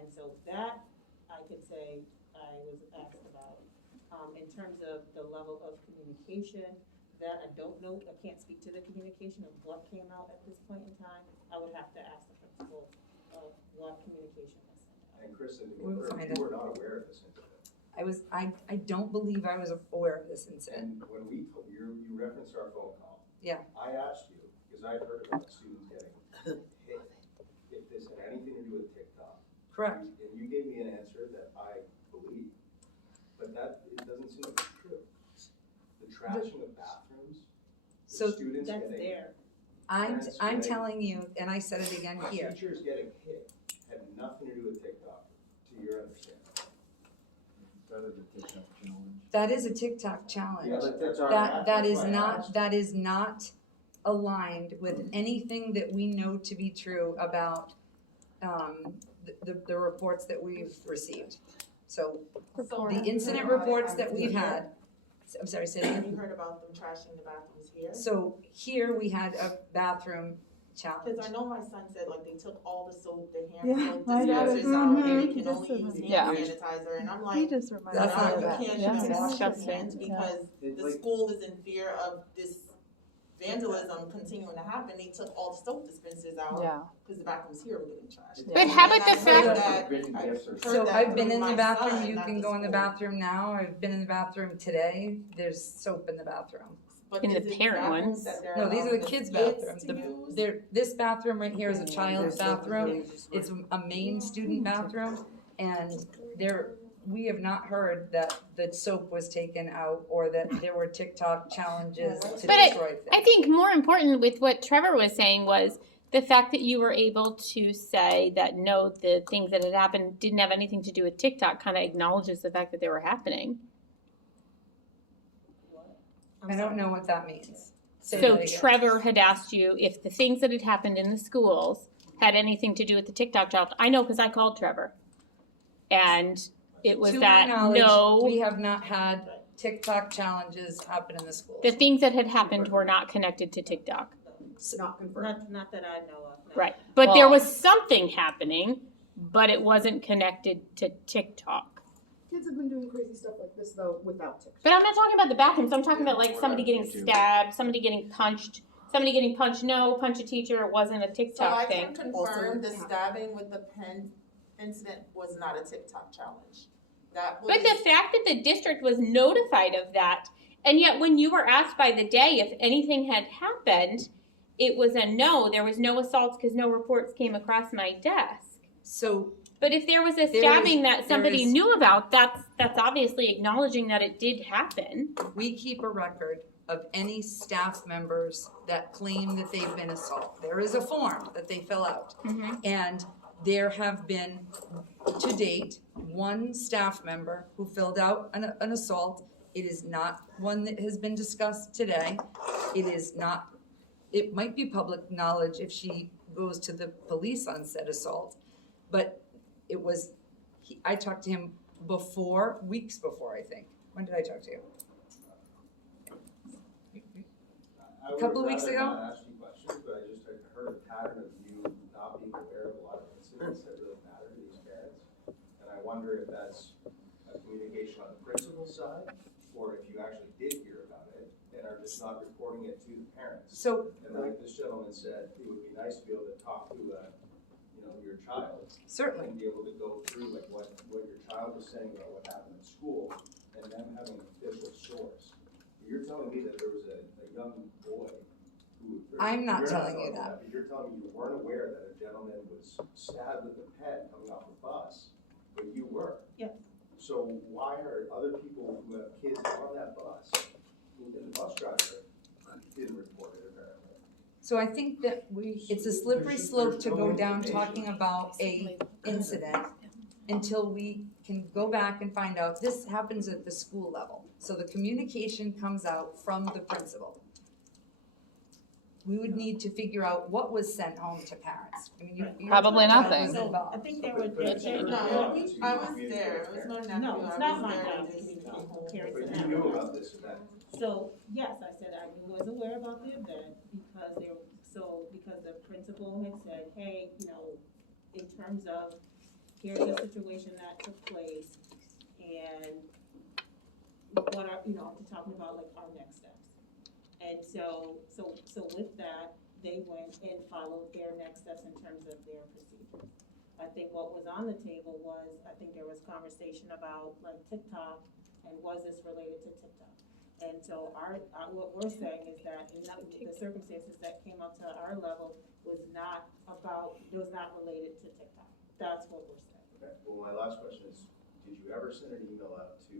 And so that, I could say, I was asked about. In terms of the level of communication, that I don't know, I can't speak to the communication of what came out at this point in time. I would have to ask the principal of what communication was sent out. And Kristen, We'll find you were not aware of this incident. I don't believe I was aware of this incident. And when you referenced our phone call. Yeah. I asked you, because I'd heard about students getting hit, if this had anything to do with TikTok. Correct. And you gave me an answer that I believe, but it doesn't seem like it's true. The trashing of bathrooms, So students That's getting. there. I'm telling you, and I said it again here. Teachers getting hit had nothing to do with TikTok, to your understanding. That is a TikTok challenge. Yeah, but that's our. That is not aligned with anything that we know to be true about the reports that we've received. So the incident reports that we've had, I'm sorry, say that again. You heard about them trashing the bathrooms here? So here we had a bathroom challenge. Because I know my son said like they took all the soap, the hand Yeah, soap, my daughter- dispensers out, and mhm. you can only use hand Yeah. sanitizer, and I'm He like, just reminded That's me not of you that. can't Yeah. even wash your Disgusting. hands because the Like- school is in fear of this vandalism continuing to happen. They took all the soap dispensers out Yeah. because the bathrooms here were getting trashed. But how And about I the heard fact- that- I heard So that I've been from in the my bathroom, son, you not can the go in the school. bathroom now, I've been in the bathroom today, there's soap in the bathroom. But In the is it parent bathrooms ones? that they're No, these are the allowing kids' kids bathroom. to use? This bathroom right here is a child's bathroom, it's a main student bathroom, and we have not heard that the soap was taken out or that there were TikTok challenges to But destroy things. I think more important with what Trevor was saying was the fact that you were able to say that no, the things that had happened didn't have anything to do with TikTok kind of acknowledges the fact that they were happening. I don't know what that means. Say So that again. Trevor had asked you if the things that had happened in the schools had anything to do with the TikTok challenge. I know because I called Trevor. And it was To that, my knowledge, no, we have not had TikTok challenges happen in the schools. the things that had happened were not connected to TikTok. Not that I know of. no. Right. But there was something happening, but it wasn't connected to TikTok. Kids have been doing crazy stuff like this though without TikTok. But I'm not talking about the bathrooms. I'm talking about like somebody getting stabbed, somebody getting punched, no, punch a teacher. It wasn't a So I TikTok can thing. confirm the stabbing with the pen incident was not a TikTok challenge. That was. But the fact that the district was notified of that, and yet when you were asked by the day if anything had happened, it was a no. There was no assaults because no reports came across my desk. So But if there was a There stabbing is- that somebody there is- knew about, that's obviously acknowledging that it did happen. we keep a record of any staff members that claim that they've been assaulted. There is a form that they fill out. Mhm. And there have been, to date, one staff member who filled out an assault. It is not one that has been discussed today. It might be public knowledge if she goes to the police on said assault. But I talked to him weeks before, I think. When did I talk to you? I would Couple of weeks rather ago? not ask you questions, but I heard a pattern of you not being aware of a lot of incidents that really matter to these parents. And I wonder if that's a communication on the principal side, or if you actually did hear about it and are just not reporting it to the parents. So, And like this gentleman said, it would be nice to be able to talk to, your child. certainly. And be able to go through like what your child was saying about what happened in school, and them having an official source. You're telling me that there was a young boy who. I'm not you're telling you talking that. But you're telling me you weren't aware that a gentleman was stabbed with a pen coming off a bus, but you were. Yes. So why are other people who have kids on that bus, and the bus driver didn't report it apparently? So I think that it's a slippery slope to go down talking about a incident until we can go back and find out, this happens at the school level. So the communication comes out from the principal. We would need to figure out what was sent home to parents. I mean, you Probably child nothing. was So I involved. think there were. No, I was there. It was no nephew. No, it's I not was my there job to to communicate communicate home. with parents But and you that. knew about this event. So, yes, I said I was aware about the event because the principal had said, hey, in terms of here's the situation that took place, and what are, talking about like our next steps. And so with that, they went and followed their next steps in terms of their procedures. I think what was on the table was, I think there was conversation about like TikTok, and was this related to TikTok? And so what we're saying is that the circumstances that came up to our level was not related to TikTok. That's what we're saying. Okay, well, my last question is, did you ever send an email out to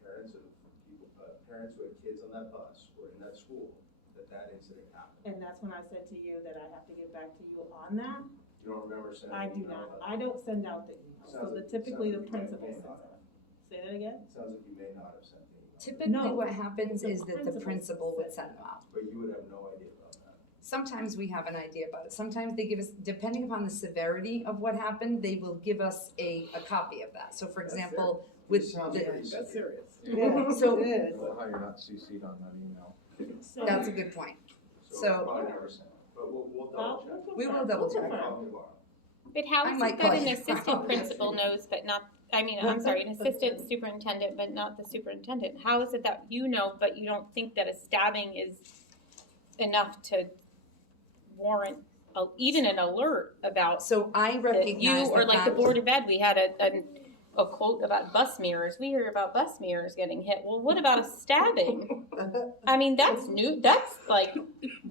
parents of people, parents who had kids on that bus or in that school, that incident happened? And that's when I said to you that I have to get back to you on that. You don't remember sending I an do email? not. I don't send out the emails. So typically the principal sends out. Say that again? It sounds like you may not have sent the email. Typically, No, what happens the is that the principal would send them out. But you would have no idea about that. Sometimes we have an idea about it. Sometimes they give us, depending upon the severity of what happened, they will give us a copy of that. So for example, with This sounds the, pretty serious. so How you're not CC'd on that email. So that's a good point. So- Probably never sent it, but we'll double check. We will double check. I'll call you tomorrow. But how I is might it that call an you. assistant principal knows, but not, I'm sorry, an assistant superintendent, but not the superintendent? How is it that you know, but you don't think that a stabbing is enough to warrant even an alert about So I that recognize you, or that like the that- Board of Ed, we had a quote about bus mirrors. We hear about bus mirrors getting hit. Well, what about a stabbing? I mean, that's new. That's like,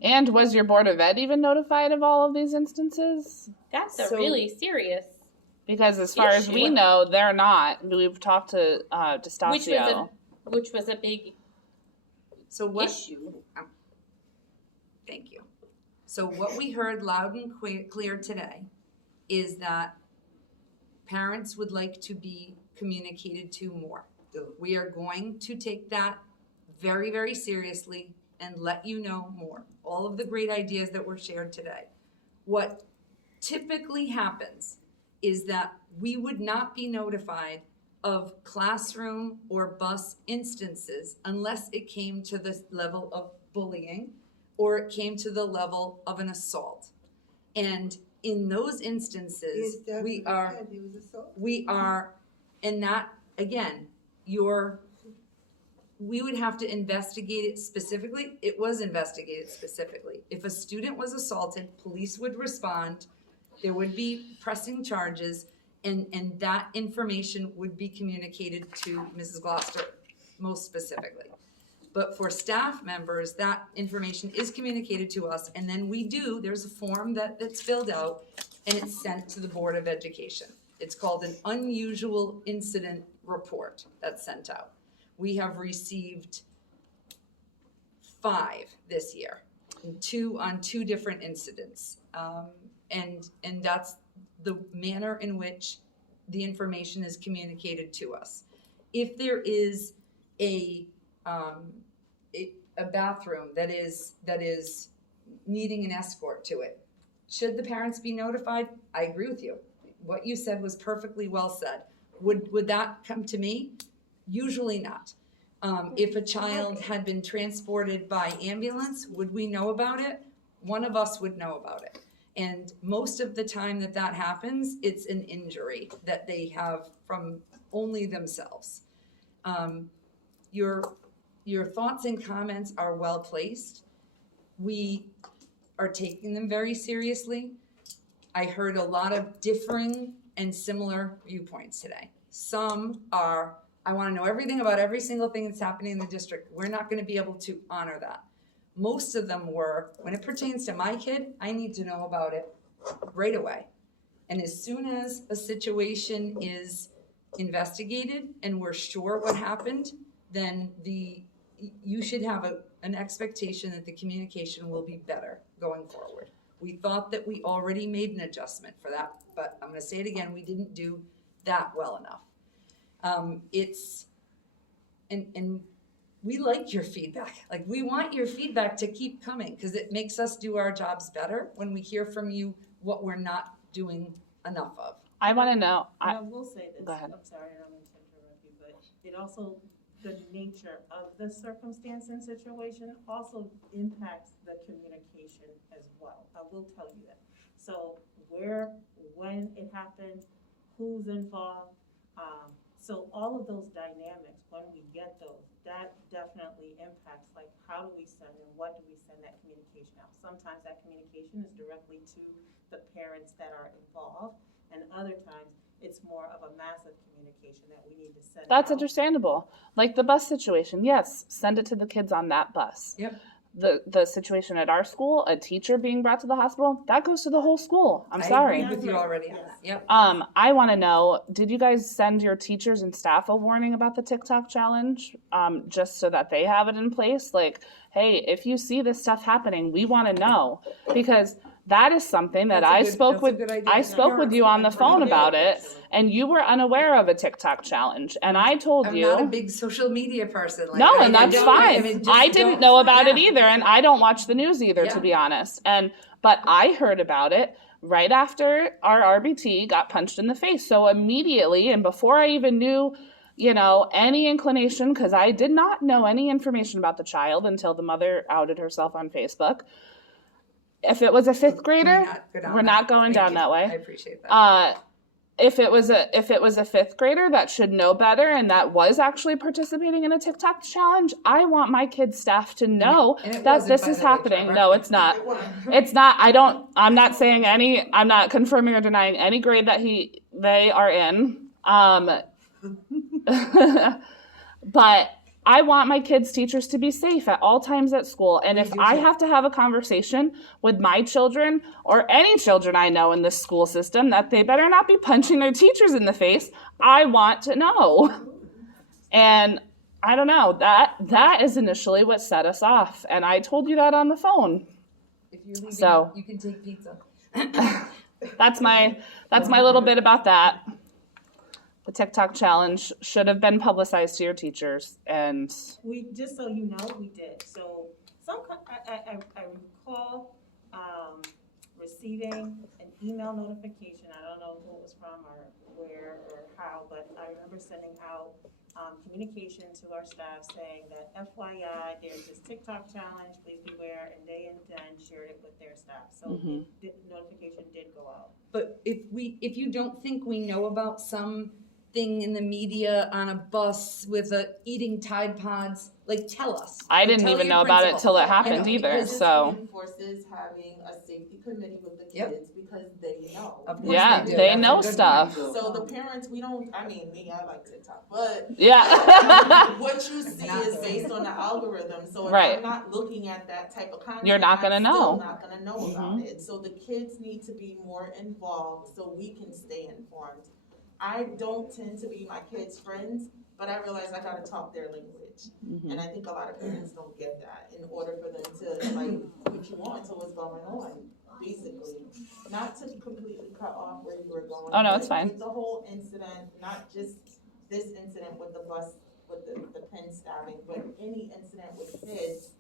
And was your Board of Ed even notified of all of these instances? that's a So- really serious, Because as far as we Issue. know, they're not. We've talked to D'Estacio. which was a big So what, issue. thank you. So what we heard loud and clear today is that parents would like to be communicated to more. We are going to take that very, very seriously and let you know more. All of the great ideas that were shared today. What typically happens is that we would not be notified of classroom or bus instances unless it came to the level of bullying or it came to the level of an assault. And in those instances, we are, and that, again, we would have to investigate it specifically. It was investigated specifically. If a student was assaulted, police would respond, there would be pressing charges, and that information would be communicated to Mrs. Gloucester most specifically. But for staff members, that information is communicated to us, and then there's a form that's filled out, and it's sent to the Board of Education. It's called an unusual incident report that's sent out. We have received 5 this year, on two different incidents. And that's the manner in which the information is communicated to us. If there is a bathroom that is needing an escort to it, should the parents be notified? I agree with you. What you said was perfectly well said. Would that come to me? Usually not. If a child had been transported by ambulance, would we know about it? One of us would know about it. And most of the time that happens, it's an injury that they have from only themselves. Your thoughts and comments are well placed. We are taking them very seriously. I heard a lot of differing and similar viewpoints today. Some are, I want to know everything about every single thing that's happening in the district. We're not going to be able to honor that. Most of them were, when it pertains to my kid, I need to know about it right away. And as soon as a situation is investigated and we're sure what happened, then you should have an expectation that the communication will be better going forward. We thought that we already made an adjustment for that, but I'm going to say it again, we didn't do that well enough. And we like your feedback. Like, we want your feedback to keep coming because it makes us do our jobs better when we hear from you what we're not doing enough of. I want to know. And I will say this, Go ahead. I'm sorry, I don't mean to interrupt you, but it also, the nature of the circumstance and situation also impacts the communication as well. I will tell you that. So when it happened, who's involved. So all of those dynamics, when we get those, that definitely impacts, like, how do we send and what do we send that communication out? Sometimes that communication is directly to the parents that are involved, and other times it's more of a massive communication that we need to send That's out. understandable. Like the bus situation, yes, send it to the kids on that bus. Yep. The situation at our school, a teacher being brought to the hospital, that goes to the whole school. I'm I sorry. agree with you already on that. Yep. I want to know, did you guys send your teachers and staff a warning about the TikTok challenge? Just so that they have it in place? Like, hey, if you see this stuff happening, we want to know. Because that is something that I spoke with you on the phone about it, and you were unaware of a TikTok challenge. And I told I'm you. not a big social media person. Like, No, I and that's don't- fine. mean, just I didn't don't- know about it yeah. either, and I don't watch the news either, Yeah. to be honest. But I heard about it right after our RBT got punched in the face. So immediately, and before I even knew, any inclination, because I did not know any information about the child until the mother outed herself on Facebook. If it was a fifth grader, we're not going down that way. I appreciate that. If it was a fifth grader that should know better and that was actually participating in a TikTok challenge, I want my kids' staff to know And it that wasn't, this by is the way, happening. Trevor. No, it's not. It's not. I'm not saying I'm not confirming or denying any grade that they are in. But I want my kids' teachers to be safe at all times at school. And if I have to have a conversation with my children or any children I know in this school system that they better not be punching their teachers in the face, I want to know. And I don't know, that is initially what set us off. And I told you that on the phone. If you're leaving, So- you can take pizza. That's my little bit about that. The TikTok challenge should have been publicized to your teachers, and We, just so you know, we did. So I recall receiving an email notification. I don't know who it was from or where or how, but I remember sending out communication to our staff saying that FYI, there's this TikTok challenge, please beware, and they then shared it with their staff. So the notification did go out. But if you don't think we know about some thing in the media on a bus with eating Tide Pods, like, tell us. I Like, didn't tell even your know about it principal. till it happened either. Because this So reinforces having a safety committee with the Yep. kids because they know. Of course yeah, they do. they That's a know good stuff. point. So the parents, I like TikTok, but Yeah. what you see is based on the algorithm. So if Right. I'm not looking at that type of content, You're not gonna I'm know. still not gonna know about it. So the kids need to be more involved so we can stay informed. I don't tend to be my kids' friends, but I realize I gotta talk their language. And I think a lot of parents don't get that in order for them to like put you on to what's going on, basically. Not to completely cut off where you were going. Oh, no, but it's fine. with the whole incident, not just this incident with the bus, with the pen stabbing, but any incident with kids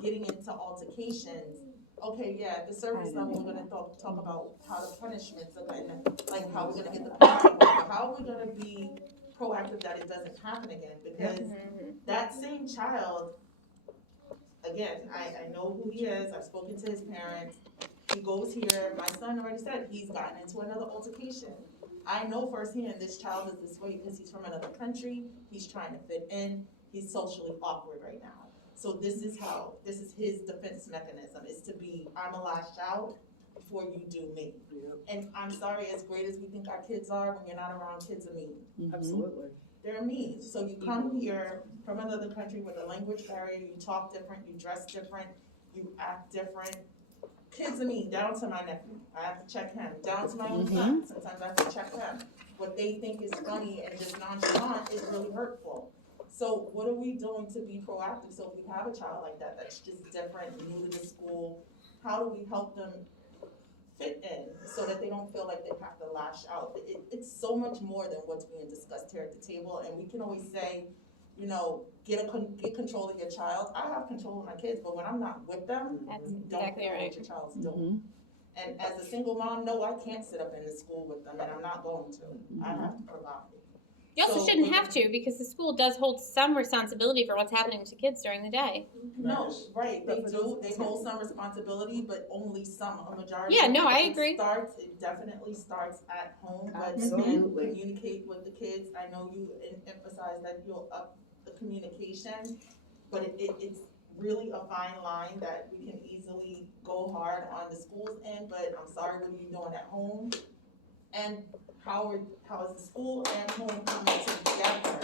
getting into altercations. Okay, yeah, at the service level, we're gonna talk about how the punishments are gonna, like how we're gonna get the punishment, but how are we gonna be proactive that it doesn't happen again? Because that same child, again, I know who he is, I've spoken to his parents, he goes here, my son already said he's gotten into another altercation. I know firsthand this child is this way because he's from another country, he's trying to fit in, he's socially awkward right now. So this is his defense mechanism, is to be, I'm a lash out before you do me. And I'm sorry, as great as we think our kids are, when you're not around, kids are mean. Absolutely. They're mean. So you come here from another country with a language barrier, you talk different, you dress different, you act different. Kids are mean, down to my nephew. I have to check him. Down to my own son, sometimes I have to check them. What they think is funny and just nonchalant is really hurtful. So what are we doing to be proactive? So if we have a child like that, that's just different, new to the school, how do we help them fit in so that they don't feel like they have to lash out? It's so much more than what's being discussed here at the table, and we can always say, get control of your child. I have control of my kids, but when I'm not with them, That's you don't exactly know right. what your child's doing. And as a single mom, no, I can't sit up in the school with them, and I'm not going to. I have to provide. You also So- shouldn't have to, because the school does hold some responsibility for what's happening to kids during the day. No, right, they do, they hold some responsibility, but only some, a majority. Yeah, of no, it. I agree. It definitely starts at home, but Absolutely. again, communicate with the kids. I know you emphasize that you'll up the communication, but it's really a fine line that we can easily go hard on the school's end, but I'm sorry, what are you doing at home? And how is the school and home coming together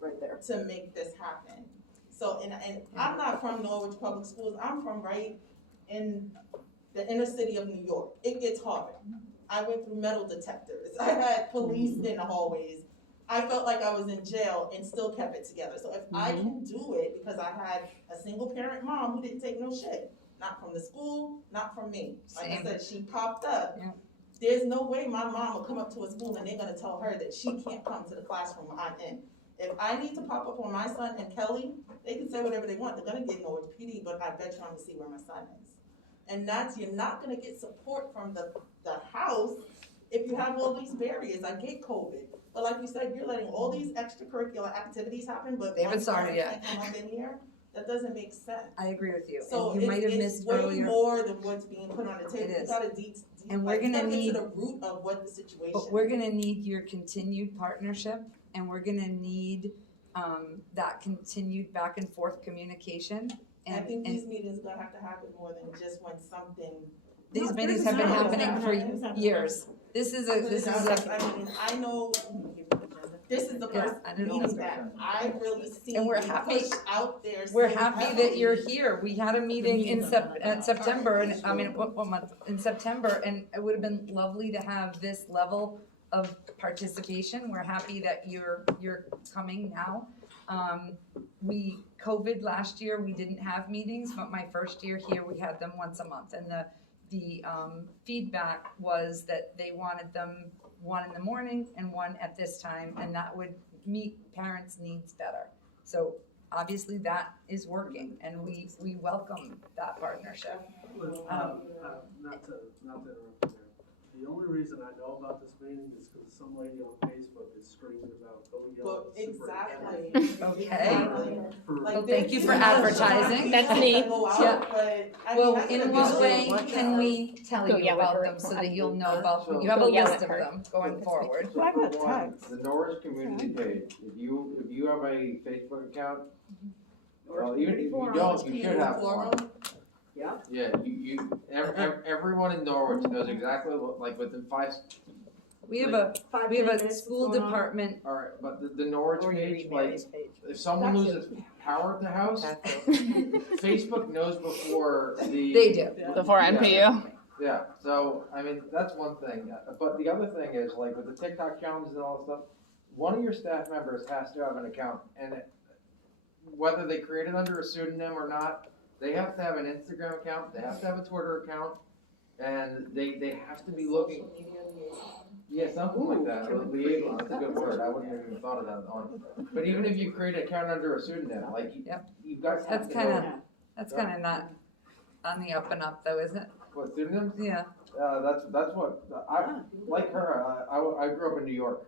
Right there. to make this happen? So, and I'm not from Norwich Public Schools, I'm from right in the inner city of New York. It gets hard. I went through metal detectors, I had police in the hallways. I felt like I was in jail and still kept it together. So if I can do it, because I had a single parent mom who didn't take no shit, not from the school, not from me. Like I Same. said, she popped up. Yeah. There's no way my mom will come up to a school and they're gonna tell her that she can't come to the classroom I'm in. If I need to pop up on my son and Kelly, they can say whatever they want, they're gonna get Norwich PD, but I bet you I'm gonna see where my son is. And you're not gonna get support from the house if you have all these barriers. I get COVID, but like you said, you're letting all these extracurricular activities happen, but They haven't one started parent yet. can't come up in here, that doesn't make sense. I agree with you. So And you might have it's missed way earlier, more than what's being put on the table. It You is. gotta And we're like, you gonna gotta get need- to the root of what the situation but we're gonna need your continued partnership, and we're gonna need, that continued back and forth communication. I And, think and these meetings are gonna have to happen more than just when something. these No, meetings this have is been not- happening it's for happening. years. This is a, this is a, I mean, I know this is the Yeah, first I don't know. meeting that I really see And we're happy- pushed out there. we're so happy that heavily. you're here. We had a meeting in September, and, I mean, what month? In September, and it would have been lovely to have this level of participation. We're happy that you're coming now. COVID last year, we didn't have meetings, but my first year here, we had them once a month. And the feedback was that they wanted them one in the morning and one at this time, and that would meet parents' needs better. So obviously that is working, and we welcome that partnership. Not to interrupt you. The only reason I know about this meeting is because some lady on Facebook is screaming about go yell But at the superintendent. exactly. Okay. Exactly. For- Like, Well, thank you for advertising. That's me. Go out, Yeah. but, I mean, Well, that's in a what good way thing. can we tell Go you yell at about her. them so that you'll know about, you have Go a yell list at of her. them going forward? So I got for one, text. the Norwich community page, if you have a Facebook account, well, even if you don't, you should have one. Yeah. Yeah, everyone in Norwich knows exactly what, like within We have a school department, alright, but the Norwich Or you page, read like, Mary's page. if someone That's loses power at the house, Facebook knows before they do. Before NPU. Yeah, so, I mean, that's one thing, but the other thing is, like, with the TikTok challenges and all that stuff, one of your staff members has to have an account, and whether they create it under a pseudonym or not, they have to have an Instagram account, they have to have a Twitter account, and they have to be looking, yeah, something like that, liaison, that's a good word, I wouldn't have even thought of that one. But even if you create an account under a pseudonym, like, you guys have That's to know. That's kinda not on the up and up though, isn't it? What, pseudonyms? Yeah. That's what, like her, I grew up in New York,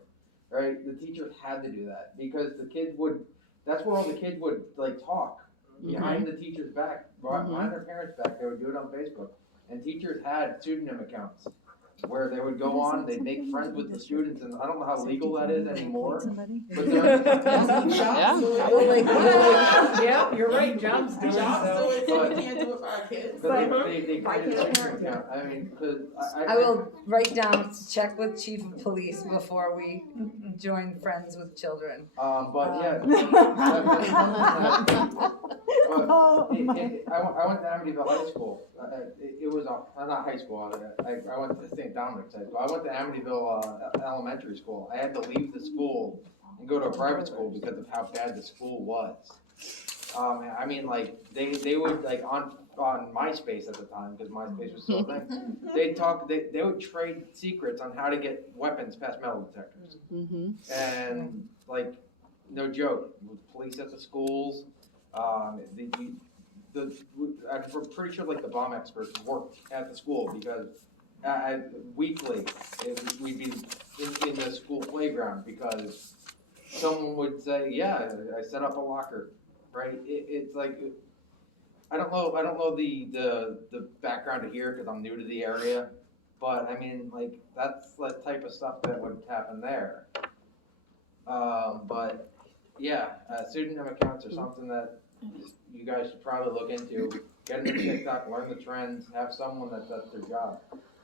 right? The teachers had to do that because the kids would, that's where all the kids would like talk behind the teacher's back, behind their parents' back, they would do it on Facebook. And teachers had pseudonym accounts where they would go on, they'd make friends with the students, and I don't know how legal that is anymore. But they're, Yeah, you're right, John's doing Jobs so. do it, so we can't do it for our kids. but they created a pseudonym account, I mean, cause I will write down, check with chief of police before we join Friends with Children. But yeah. But I went to Amityville High School. It was not high school. I went to St. Dominic's High School. I went to Amityville Elementary School. I had to leave the school and go to a private school because of how bad the school was. I mean, like they would like on MySpace at the time because MySpace was still a thing. They would trade secrets on how to get weapons past metal detectors. And like, no joke, with police at the schools. I'm pretty sure like the bomb experts worked at the school because weekly we'd be in the school playground because someone would say, yeah, I set up a locker, right? It's like, I don't know the background here because I'm new to the area, but I mean, like, that's the type of stuff that would happen there. But yeah, pseudonym accounts are something that you guys should probably look into. Get into TikTok, learn the trends, have someone that's their job.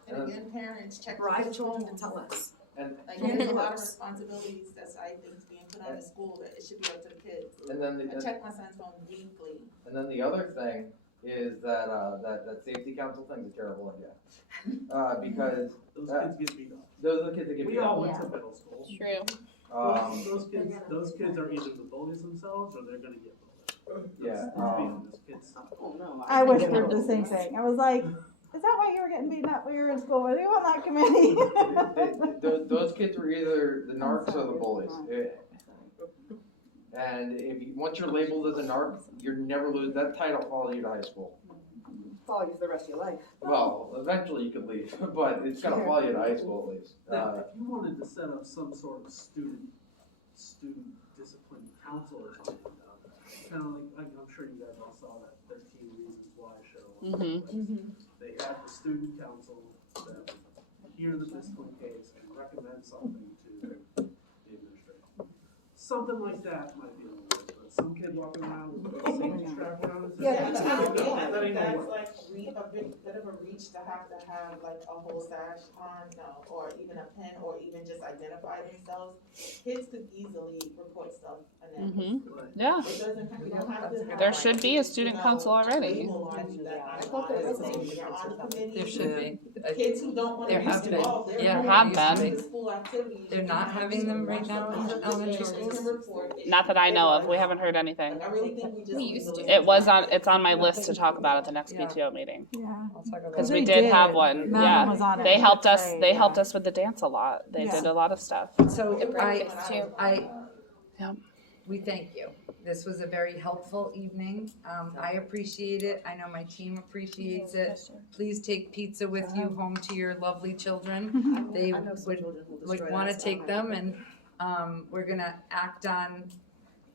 And again, parents, check Bribe their children to phones. tell us. And Like, there's a lot of responsibilities that's, I think, being put on the school that it should be up to the kids. then I check my son's phone weekly. the other thing is that that safety council thing's a terrible idea. Because Those kids get beat up. those are the kids that get We beat all up. went to middle school. True. Those kids are either the bullies themselves or they're gonna get bullied. Yeah, Let's be honest, kids suck. Oh, no. I whispered the same thing. I was like, is that why you were getting beaten up when you were in school? Were you on that committee? those kids were either the narcs or the bullies. And once you're labeled as a narc, you're never lose that title follows you to high school. Follow you for the rest of your life. Well, eventually you could leave, but it's gonna follow you to high school at least. Now, if you wanted to set up some sort of student discipline council or something, kind of like, I'm sure you guys all saw that 13 Reasons Why show. They have the student council that hear the discipline case and recommend something to the administration. Something like that might be a little bit, but some kid walking around with a safety strap around his Yeah, neck. I don't know, I That think ain't gonna that's work. like a bit of a reach to have like a whole sash on, no, or even a pen, or even just identify themselves. Kids could easily report stuff anonymous. Yeah. It doesn't, you don't have to have. There should be a student you know, council already. label on you that I I'm thought there on was this a thing, student you're on the council. committee. There should be. Kids who don't wanna There be have been. involved, they're Yeah, not have involved been. in school activities. They're not having them right now in elementary schools? Not that I know of. We haven't heard anything. Like, I really think we just. We need used to. listen It's on my list to talk about at the next Yeah. PTO meeting. Yeah. I'll talk about Because it. we They did have did. one, Madam yeah. was on it. They helped us, Right, they yeah. helped us with the dance a lot. They Yeah. did a lot of stuff. So The breakfast too. Yep. we thank you. This was a very helpful evening. I appreciate it. I know my team appreciates it. Please take pizza with you home to your lovely children. They I know some would children who like destroy wanna that take stuff. them, and we're gonna act on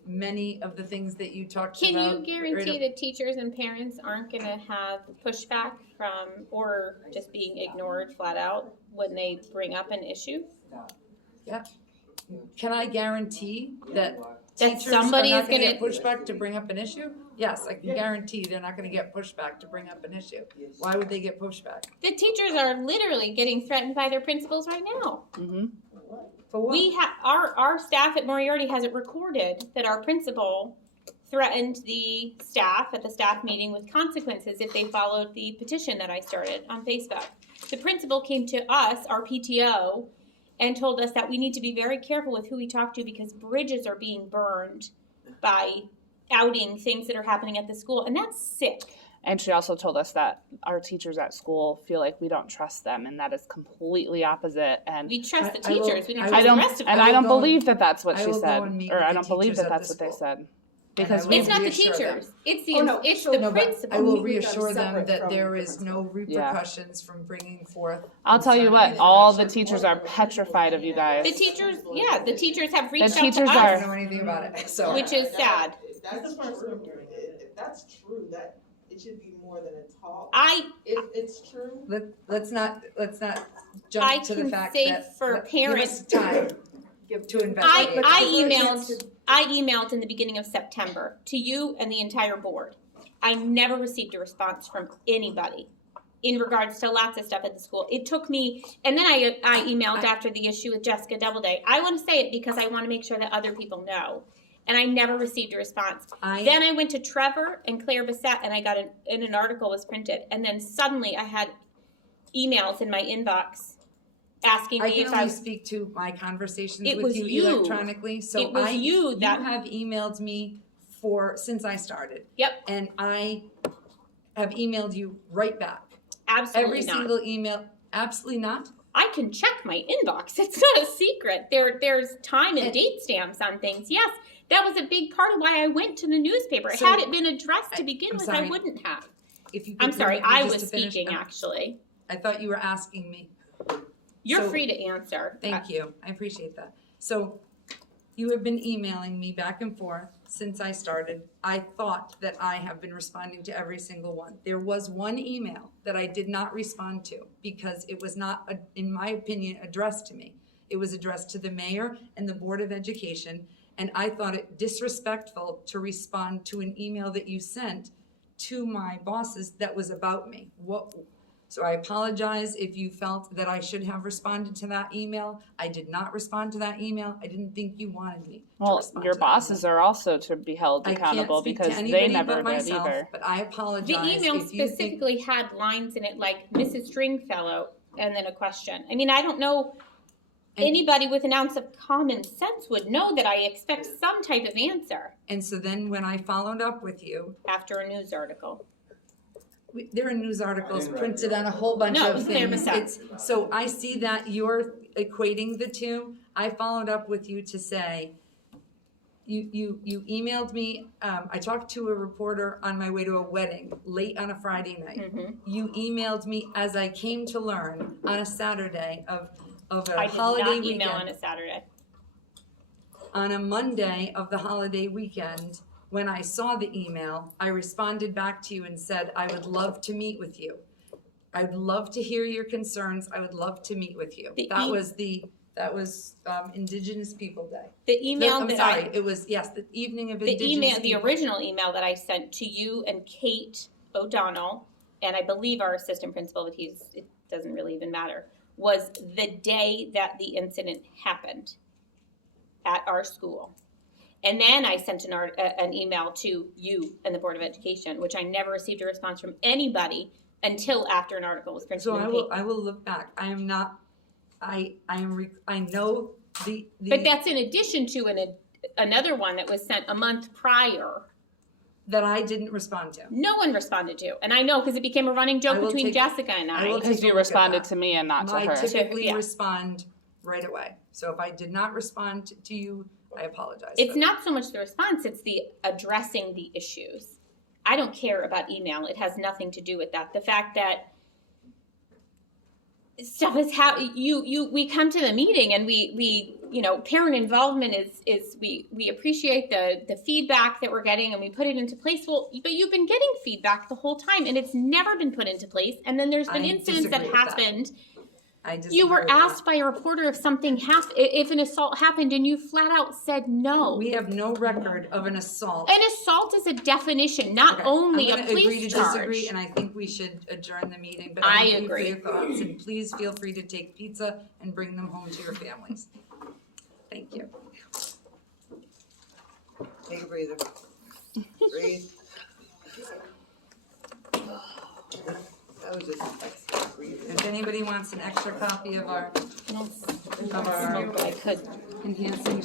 many of the things that you talked Can about. you guarantee that teachers and parents aren't gonna have pushback from, or just being ignored flat out when they bring up an issue? Can I guarantee that That teachers are somebody not is gonna gonna- get pushback to bring up an issue? Yes, I can guarantee they're not gonna get pushback to bring up an issue. Why would they get pushback? The teachers are literally getting threatened by their principals right now. Mm-hmm. For what? We have, our staff at Moriarty has it recorded that our principal threatened the staff at the staff meeting with consequences if they followed the petition that I started on Facebook. The principal came to us, our PTO, and told us that we need to be very careful with who we talk to because bridges are being burned by outing things that are happening at the school, and that's sick. And she also told us that our teachers at school feel like we don't trust them, and that is completely opposite. And We trust the I will- teachers, we don't I trust I don't, the rest of and them. I will don't go believe that that's what I she will go said, and meet or with I the don't believe teachers that at that's the what they school. said. Because I we will It's not the reassure them. teachers, it's the, Oh, no, it's so- the No, but principal. I will Meet with them reassure them separate that from there the is no principal. repercussions from bringing forth. I'll tell you what, concerns. all the teachers are petrified of you guys. The teachers, yeah, the teachers have reached out to teachers I are- us. don't know anything about it, so. Which is sad. That's true. If that's true, that it should be more than a talk. If It's true. Let's not I jump to the can fact say that. for give us time to investigate. I emailed in the beginning of September to you and the entire board. I never received a response from anybody in regards to lots of stuff at the school. It took me, and then I emailed after the issue with Jessica Doubleday. I want to say it because I want to make sure that other people know. And I never received a response. Then I went to Trevor and Claire Bissett, and I got an article was printed. And then suddenly I had emails in my inbox asking I me can if only I speak to my conversations It with was you you. electronically, so It was you that- you have emailed me since I started. Yep. And I have emailed you right back. absolutely Every not. single email, absolutely not. I can check my inbox. It's not a secret. There's time and date stamps on things. Yes, that was a big part of why I went to the newspaper. So, had it been addressed to begin I'm with, sorry. I wouldn't have. If you could I'm sorry, permit me I just was to finish. speaking actually. I thought you were asking me. You're So- free to answer. Thank you, I appreciate that. So, You have been emailing me back and forth since I started. I thought that I have been responding to every single one. There was one email that I did not respond to because it was not, in my opinion, addressed to me. It was addressed to the mayor and the Board of Education, and I thought it disrespectful to respond to an email that you sent to my bosses that was about me. So I apologize if you felt that I should have responded to that email. I did not respond to that email. I didn't think you wanted me to Well, respond your to that bosses are also to be held email. accountable I can't speak because to they anybody never but did myself, either. but I apologize The email if you think. specifically had lines in it like Mrs. Stringfellow and then a question. I mean, I don't know, And- anybody with an ounce of common sense would know that I expect some type of answer And so then when I followed up with you, after a news article. there are news articles didn't write printed the on a whole bunch No, of clear things. mistake. So I see that you're equating the two. I followed up with you to say, you emailed me, I talked to a reporter on my way to a wedding late on a Friday night. Mhm. You emailed me as I came to learn on a Saturday of a I did holiday not weekend. email on a Saturday. On a Monday of the holiday weekend, when I saw the email, I responded back to you and said, I would love to meet with you. I'd love to hear your concerns. I would love to meet with you. That was Indigenous People Day. The email I'm that sorry, it was, yes, the evening of the Indigenous the People. original email that I sent to you and Kate O'Donnell, and I believe our assistant principal, but it doesn't really even matter, was the day that the incident happened at our school. And then I sent an email to you and the Board of Education, which I never received a response from anybody until after an article was printed So in I the will, paper. I will look back. I am not, I know the. But that's in addition to another one that was sent a month prior. That I didn't respond to. No one responded to, and I know because it became a running I joke will between take- Jessica and I will I. take Because a you look at responded that. to me and not to I her. typically Yeah. respond right away. So if I did not respond to you, I apologize. It's for not so much the response, it's the addressing the issues. I don't care about email. It has nothing to do with that. The fact that stuff is how we come to the meeting and we parent involvement is we appreciate the feedback that we're getting and we put it into place. Well, but you've been getting feedback the whole time and it's never been put into place. And then there's been I incidents that disagree with that. happened. I disagree You were with that. asked by a reporter if something happened, if an assault happened, and you flat out said no. We have no record of an assault. An assault is a definition, not Okay, only a I'm gonna agree police to charge. disagree, and I think we should adjourn the meeting, but I thank you for agree. your thoughts, and please feel free to take pizza and bring them home to your families. Thank you. Take a breather. Breathe. That was just excellent breathing. If anybody wants an extra copy of our I could. enhancing.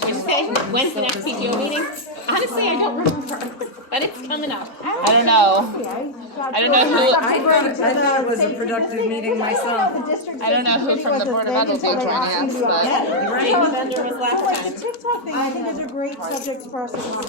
When's the next PTO meeting? Honestly, I don't remember, but it's coming up. I don't know. I don't know who- I thought it was a productive meeting myself. I don't know who from the Board of Ed will be joining us, but. You're right. Vendor was last time. TikTok thing, I think is a great subject for us to talk about.